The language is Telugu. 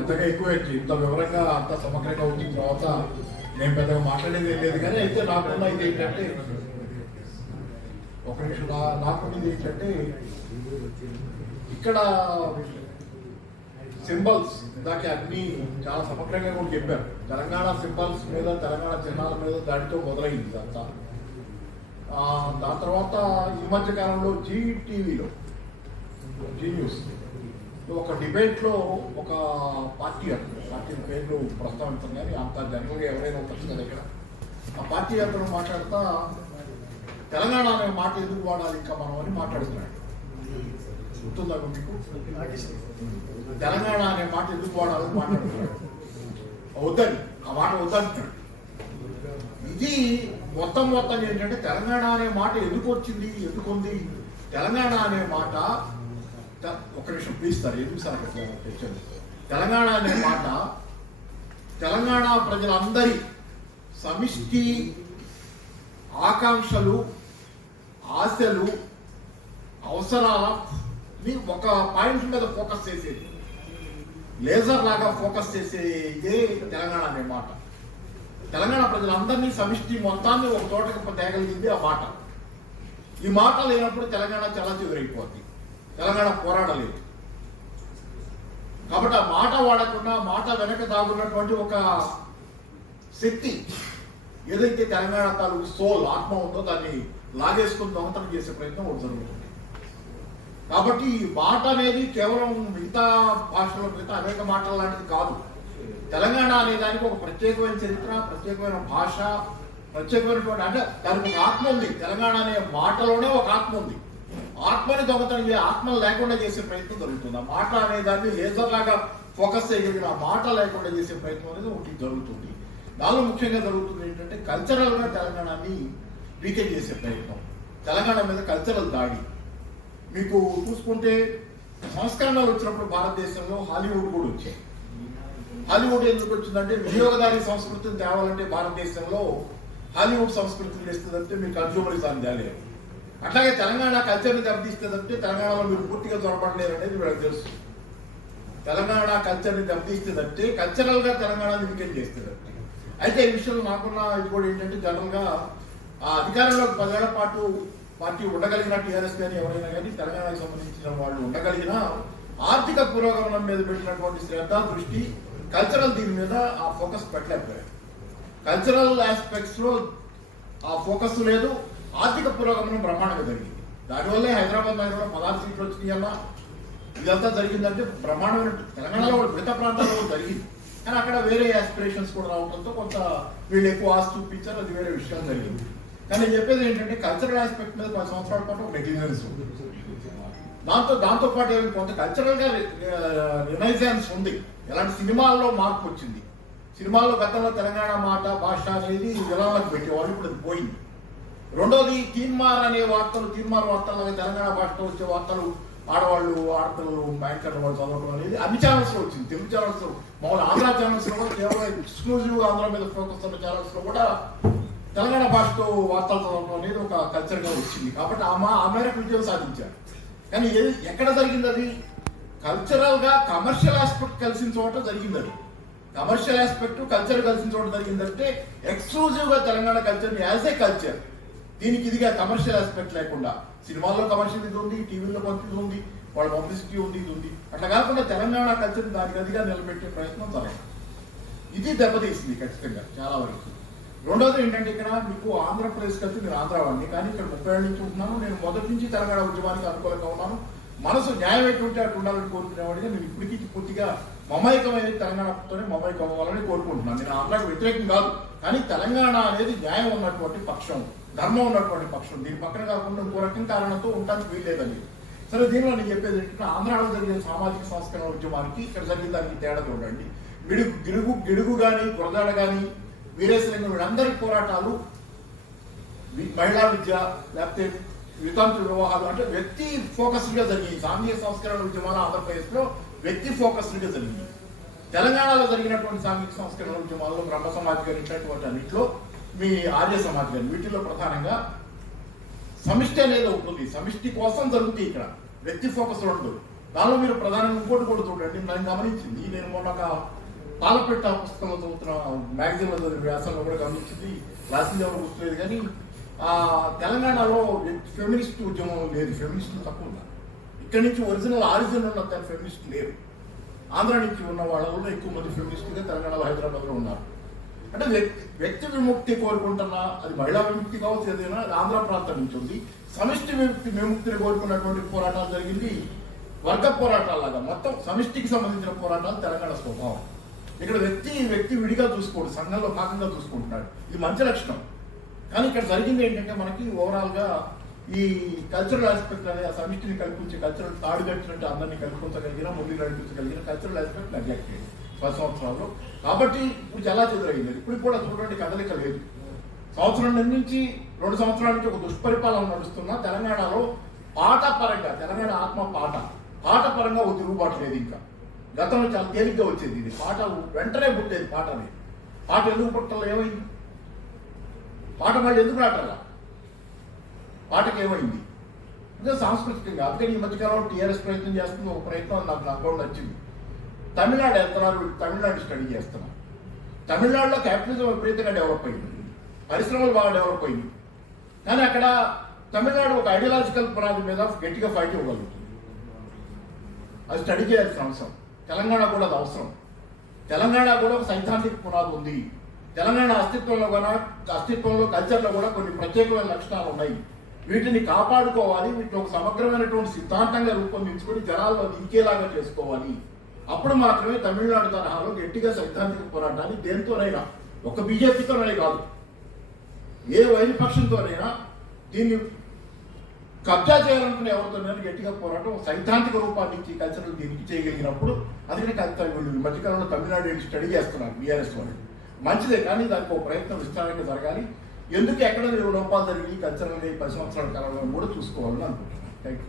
పెద్దగా ఎక్కువ ఇంత వివరంగా అంత సమగ్రంగా వచ్చిన తర్వాత నేను పెద్దగా మాట్లాడేది లేదు కానీ అయితే నాకున్న ఇది ఏంటంటే ఒక నిమిషం నా- నాకున్నది ఏంటంటే ఇక్కడ సింబల్స్ ఇందాక అన్ని చాలా సమగ్రంగా కూడా చెప్పారు. తెలంగాణ సింబల్స్ మీద తెలంగాణ చిహ్నాల మీద దాడితో మొదలైంది ఇదంతా దాని తర్వాత ఈ మధ్య కాలంలో జీ టీవీలో జీ న్యూస్ ఒక డిబేట్లో ఒక పార్టీ అంటారు. పార్టీ పేర్లు ప్రస్తావించాం కానీ అంత జనరల్గా ఎవరైనా ఉండొచ్చు దగ్గర. ఇక్కడ ఆ పార్టీ అతను మాట్లాడుతా తెలంగాణ అనే మాట ఎందుకు వాడాలి ఇంకా మనం అని మాట్లాడుతున్నాడు. గుర్తుందా మీకు? తెలంగాణ అనే మాట ఎందుకు వాడాలని మాట్లాడుతున్నాడు. వద్దని ఆ మాట వద్దంటున్నాడు. ఇది మొత్తం మొత్తం ఏంటంటే తెలంగాణ అనే మాట ఎందుకు వచ్చింది ఎందుకుంది తెలంగాణ అనే మాట ఒక నిమిషం ప్లీజ్ సార్ ఎందుకు సార్ అట్లా తెలంగాణ అనే మాట తెలంగాణ ప్రజలందరి సమిష్టి ఆకాంక్షలు ఆశలు అవసరాలని ఒక పాయింట్ మీద ఫోకస్ చేసేది. లేజర్ లాగా ఫోకస్ చేసేదే తెలంగాణ అనే మాట. తెలంగాణ ప్రజలందరినీ సమిష్టి మొత్తాన్ని ఒక తోటకు తేగలిగింది ఆ మాట. ఈ మాట లేనప్పుడు తెలంగాణ చాలా చివరైపోద్ది. తెలంగాణ పోరాడలేదు. కాబట్టి ఆ మాట వాడకుండా మాట వెనక దాగున్నటువంటి ఒక శక్తి ఏదైతే తెలంగాణ తాలూకు సోల్ ఆత్మ ఉందో దాన్ని లాగేసుకుని దొంగతనం చేసే ప్రయత్నం ఒకటి జరుగుతుంది. కాబట్టి ఈ మాట అనేది కేవలం మిగతా భాషలో మిగతా అనేక మాటల లాంటిది కాదు. తెలంగాణ అనే దానికి ఒక ప్రత్యేకమైన చరిత్ర ప్రత్యేకమైన భాష ప్రత్యేకమైనటువంటి అంటే దానికి ఒక ఆత్మ ఉంది. తెలంగాణ అనే మాటలోనే ఒక ఆత్మ ఉంది. ఆత్మని దొంగతనం ఆత్మను ఆత్మ లేకుండా చేసే ప్రయత్నం జరుగుతుంది. ఆ మాట అనే దాన్ని లేజర్ లాగా ఫోకస్ చేయగలిగిన ఆ మాట లేకుండా చేసే ప్రయత్నం అనేది ఒకటి జరుగుతుంది. దానిలో ముఖ్యంగా జరుగుతుంది ఏంటంటే కల్చరల్గా తెలంగాణని వీకెన్ చేసే ప్రయత్నం. తెలంగాణ మీద కల్చరల్ దాడి. మీకు చూసుకుంటే సంస్కరణలు వచ్చినప్పుడు భారతదేశంలో హాలీవుడ్ కూడా వచ్చాయి. హాలీవుడ్ ఎందుకు వచ్చిందంటే వినియోగదారి సంస్కృతిని తేవాలంటే భారతదేశంలో హాలీవుడ్ సంస్కృతిని తెస్తుందంటే మీరు కన్జ్యూమరిజాన్ని తేలేరు. అట్లాగే తెలంగాణ కల్చర్ని దెబ్బతీస్తుందంటే తెలంగాణలో మీరు పూర్తిగా చొరబడలేరు అనేది వీళ్ళకి తెలుసు. తెలంగాణ కల్చర్ని దెబ్బతీస్తుందంటే కల్చరల్గా తెలంగాణ తెలంగాణని వీకెండ్ చేస్తుందంటే అయితే ఈ విషయంలో నాకున్న ఇది కూడా ఏంటంటే జనరల్గా ఆ అధికారంలో పదేళ్ళ పాటు పార్టీ ఉండగలిగిన టీఆర్ఎస్ కానీ ఎవరైనా కానీ తెలంగాణకు సంబంధించిన వాళ్ళు ఉండగలిగిన ఆర్థిక పురోగమనం మీద పెట్టినటువంటి శ్రద్ధ దృష్టి కల్చరల్ దీని మీద ఆ ఫోకస్ పెట్టలేకపోయారు. కల్చరల్ ఆస్పెక్ట్స్లో ఆ ఫోకస్ లేదు. ఆర్థిక పురోగమనం బ్రహ్మాండంగా జరిగింది. దానివల్లే హైదరాబాద్ నగరంలో పదహారు సీట్లు వచ్చినాయి అన్న ఇదంతా జరిగిందంటే బ్రహ్మాండమైన తెలంగాణలో కూడా మిగతా ప్రాంతాల్లో జరిగింది. కానీ అక్కడ వేరే ఆస్పిరేషన్స్ కూడా రావడంతో కొంత వీళ్ళు ఎక్కువ ఆస్తి చూపించారు అది వేరే విషయాలు జరిగింది. కానీ నేను చెప్పేది ఏంటంటే కల్చరల్ ఆస్పెక్ట్ మీద పది సంవత్సరాల పాటు ఒక నెగ్లిజెన్స్ ఉంది. దాంతో దాంతో పాటు ఏమి కొంత కల్చరల్గా రినైజెన్స్ ఉంది. ఎలాంటి సినిమాల్లో మార్పు వచ్చింది. సినిమాల్లో గతంలో తెలంగాణ మాట భాష అనేది విలాలకు పెట్టేవాళ్ళు ఇప్పుడు అది పోయింది. రెండోది తీన్మార్ అనే వార్తలు తీన్మార్ వార్తలు తెలంగాణ భాషలో వచ్చే వార్తలు ఆడవాళ్ళు ఆడపిల్లలు బ్యాంకర్లు వాళ్ళు చదవడం అనేది అన్ని ఛానల్స్లో వచ్చింది. తెలుగు ఛానల్స్ మామూలు ఆంధ్ర ఛానల్స్లో కూడా కేవలం ఎక్స్క్లూజివ్ ఆంధ్ర మీద ఫోకస్ ఉన్న ఛానల్స్లో కూడా తెలంగాణ భాషతో వార్తలు చదవడం అనేది ఒక కల్చర్గా వచ్చింది. కాబట్టి ఆ మా ఆ మేరకు విజయం సాధించారు. కానీ ఏది ఎక్కడ జరిగింది అది? కల్చరల్గా కమర్షియల్ ఆస్పెక్ట్ కలిసిన చోట జరిగింది అది కమర్షియల్ ఆస్పెక్ట్ కల్చర్ కలిసిన చోట జరిగిందంటే ఎక్స్క్లూజివ్గా Telangana culture as a culture దీనికి ఇదిగా కమర్షియల్ ఆస్పెక్ట్ లేకుండా సినిమాల్లో కమర్షియల్ ఇది ఉంది టీవీలో కొంత ఇది ఉంది వాళ్ళ పబ్లిసిటీ ఉంది ఇది ఉంది. అట్లా కాకుండా తెలంగాణ కల్చర్ దానికి అదిగా నిలబెట్టే ప్రయత్నం జరగదు ఇది దెబ్బతీసింది ఖచ్చితంగా చాలా వరకు. రెండోది ఏంటంటే ఇక్కడ మీకు ఆంధ్రప్రదేశ్ కలిసి నేను ఆంధ్ర వాడిని కానీ ఇక్కడ ముప్పై ఏళ్ళ నుంచి ఉంటున్నాను. నేను మొదటి నుంచి తెలంగాణ ఉద్యమానికి అనుకూలంగా ఉన్నాను. మనసు న్యాయం ఎటువంటి అటు ఉండాలని కోరుకునేవాడిగా నేను ఇప్పటికీ పూర్తిగా మమైకమైన తెలంగాణతోనే మమైకం అవ్వాలని కోరుకుంటున్నాను. నేను ఆంధ్రాకు వ్యతిరేకం కాదు కానీ తెలంగాణ అనేది న్యాయం ఉన్నటువంటి పక్షం. ధర్మం ఉన్నటువంటి పక్షం దీని పక్కన కాకుండా ఇంకో రకం కారణంతో ఉండడానికి వీల్లేదని సరే దీనిలో నేను చెప్పేది ఏంటంటే ఆంధ్రాలో జరిగిన సామాజిక సంస్కరణ ఉద్యమానికి ఇక్కడ జరిగిన దానికి తేడా చూడండి. గిడుగు గిడుగు గిడుగు కానీ గురదాడ కానీ వీరేశలింగం వీళ్ళందరి పోరాటాలు మహిళా విద్య లేకపోతే వితంతు వివాహాలు అంటే వ్యక్తి ఫోకస్డ్గా జరిగింది సాంఘిక సంస్కరణ ఉద్యమాలు ఆంధ్రప్రదేశ్లో వ్యక్తి ఫోకస్డ్గా జరిగింది తెలంగాణలో జరిగినటువంటి సాంఘిక సంస్కరణ ఉద్యమాల్లో బ్రహ్మ సమాజ్ గారి ఇట్లాంటి అన్నింటిలో మీ ఆర్య సమాజ్ గారి వీటిలో ప్రధానంగా సమిష్టి అనేది ఉంటుంది. సమిష్టి కోసం జరుగుతుంది ఇక్కడ. వ్యక్తి ఫోకస్ ఉండదు. దానిలో మీరు ప్రధానంగా ఇంకోటి కూడా చూడండి. నేను గమనించింది. నేను మొన్న ఒక పాలపెట్ట పుస్తకంలో చదువుతున్న మ్యాగజైన్లో చదివిన వ్యాసంలో కూడా గమనించింది. రాసింది ఎవరు గుర్తులేదు కానీ తెలంగాణలో ఫెమినిస్ట్ ఉద్యమం లేదు. ఫెమినిస్టులు తక్కువ ఉన్నారు. ఇక్కడి నుంచి ఒరిజినల్ ఆరిజిన్ ఉన్న ఫెమినిస్ట్ లేరు. ఆంధ్ర నుంచి ఉన్న వాళ్ళలో ఎక్కువ మంది ఫెమినిస్ట్గా తెలంగాణలో హైదరాబాద్లో ఉన్నారు. అంటే వ్యక్తి వ్యక్తి విముక్తి కోరుకుంటున్నా అది మహిళా విముక్తి కావచ్చు ఏదైనా అది ఆంధ్ర ప్రాంతం నుంచి ఉంది. సమిష్టి విముక్తి విముక్తిని కోరుకున్నటువంటి పోరాటాలు జరిగింది. వర్గ పోరాటాలాగా మొత్తం సమిష్టికి సంబంధించిన పోరాటాలు తెలంగాణ స్వభావం. ఇక్కడ వ్యక్తి వ్యక్తి విడిగా చూసుకోడు సంఘంలో భాగంగా చూసుకుంటున్నాడు. ఇది మంచి లక్షణం. కానీ ఇక్కడ జరిగింది ఏంటంటే మనకి ఓవరాల్గా ఈ కల్చరల్ ఆస్పెక్ట్ అనేది ఆ సమిష్టిని కల్పించే కల్చరల్ తాడు కట్టినట్టు అందరినీ కల్పించగలిగిన ముందు నడిపించగలిగిన కల్చరల్ ఆస్పెక్ట్ నెగ్లెక్ట్ చేయండి. పది సంవత్సరాలు. కాబట్టి ఇప్పుడు చాలా చెదురైంది? ఇప్పుడు కూడా చూడండి కదలిక లేదు. సంవత్సరం నుంచి రెండు సంవత్సరాల నుంచి ఒక దుష్పరిపాలన నడుస్తున్న. తెలంగాణలో పాట పరంగా తెలంగాణ ఆత్మ పాట. పాట పరంగా ఒక తిరుగుబాటు లేదు ఇంకా. గతంలో చాలా తేలిగ్గా వచ్చేది ఇది. పాట వెంటనే పుట్టేది పాట అనేది పాట ఎందుకు పుట్టాలి? ఏమైంది? పాట మళ్ళీ ఎందుకు రాటాల పాటకి ఏమైంది? ఇంకా సాంస్కృతికంగా. అందుకని ఈ మధ్యకాలంలో టీఆర్ఎస్ ప్రయత్నం చేస్తుంది. ఒక ప్రయత్నం నాకు నాకు నచ్చింది తమిళనాడు వెళ్తున్నారు వీళ్ళు తమిళనాడు స్టడీ చేస్తున్నారు. తమిళనాడులో క్యాపిటలిజం విపరీతంగా డెవలప్ అయింది పరిశ్రమలు బాగా డెవలప్ అయింది కానీ అక్కడ తమిళనాడు ఒక ఐడియాలజికల్ పునాది మీద గట్టిగా ఫైట్ ఇవ్వగలుగుతుంది. అది స్టడీ చేయాల్సిన అవసరం. తెలంగాణ కూడా అది అవసరం. తెలంగాణ కూడా ఒక సైద్ధాంతిక పునాది ఉంది. తెలంగాణ అస్తిత్వంలో కూడా అస్తిత్వంలో కల్చర్లో కూడా కొన్ని ప్రత్యేకమైన లక్షణాలు ఉన్నాయి. వీటిని కాపాడుకోవాలి వీటిని ఒక సమగ్రమైనటువంటి సిద్ధాంతంగా రూపొందించుకొని జనాల్లో ఇంకేలాగా చేసుకోవాలి. అప్పుడు మాత్రమే తమిళనాడు తరహాలో గట్టిగా సైద్ధాంతిక పోరాటాన్ని దేనితోనైనా ఒక బీజేపీతోనే కాదు ఏ వైపక్షంతోనైనా దీన్ని కబ్జా చేయాలనుకునే ఎవరితోనైనా గట్టిగా పోరాటం సైద్ధాంతిక రూపాన్ని ఇచ్చి కల్చరల్ దీనికి చేయగలిగినప్పుడు అందుకని కవిత వీళ్ళు ఈ మధ్యకాలంలో తమిళనాడు వెళ్ళి స్టడీ చేస్తున్నారు బీఆర్ఎస్ వాళ్ళు. మంచిదే కానీ దానికి ఒక ప్రయత్నం విస్తారంగా జరగాలి. ఎందుకు ఎక్కడ లోపాలు జరిగి కల్చరల్ పది సంవత్సరాల కాలంలో కూడా చూసుకోవాలని అనుకుంటున్నాను. Thank you